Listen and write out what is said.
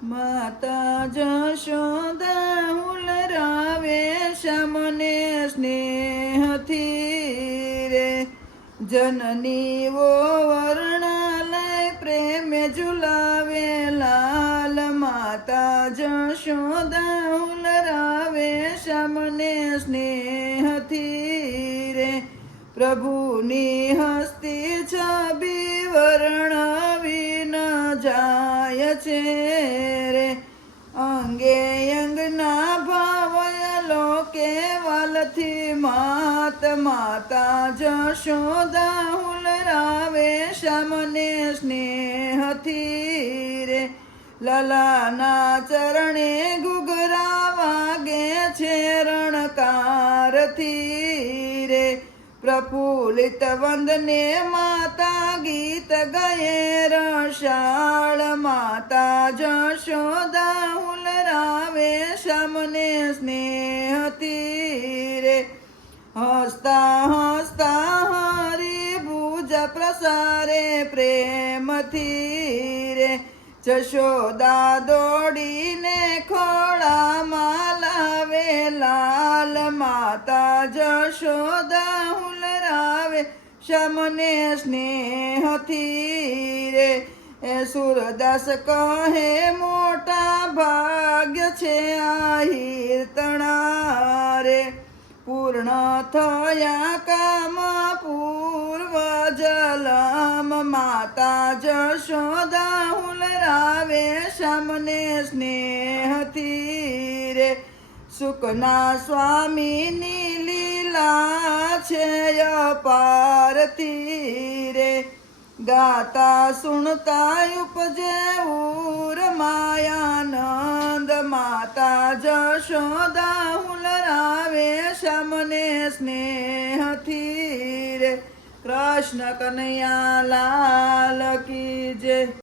માતા જશોદા હુલરાવે શ્યામને સ્નેહથી રે જનની વો વર્ણાલય પ્રેમે ઝુલાવે લાલ માતા જશોદા હુલરાવે શ્યામને સ્નેહથી રે પ્રભુની હસ્તી છબી વર્ણવી ન જાય છે રે અંગે અંગના ભાવય લોકે વાલથી માતા જશોદા હુલરાવે શ્યામને સ્નેહથી રે લલાના ચરણે ઘૂઘરા વાગે છે રણકારથી રે પ્રફુલ્લિત વંદને માતા ગીત ગયે રસાળ માતા જશોદા હુલરાવે શ્યામને સ્નેહથી રે હસતા હસતા હરી ભુજ પ્રસારે પ્રેમથી રે જશોદા દોડીને ખોળામાં લાવે લાલ માતા જશોદા હુલરાવે શ્યામને સ્નેહથી રે એ સુરદાસ કહે મોટા ભાગ્ય છે આહિર તણા રે પૂર્ણ થયા કામ પૂર્વ જલમ માતા જશોદા હુલરાવે શ્યામને સ્નેહથી રે સુખના સ્વામીની લીલા છે અપારથી રે ગાતા સુણતા ઉપજે ઉર માયાનંદ માતા જશોદા હુલરાવે શ્યામને સ્નેહથી રે કૃષ્ણ કનૈયા લાલ કી જય।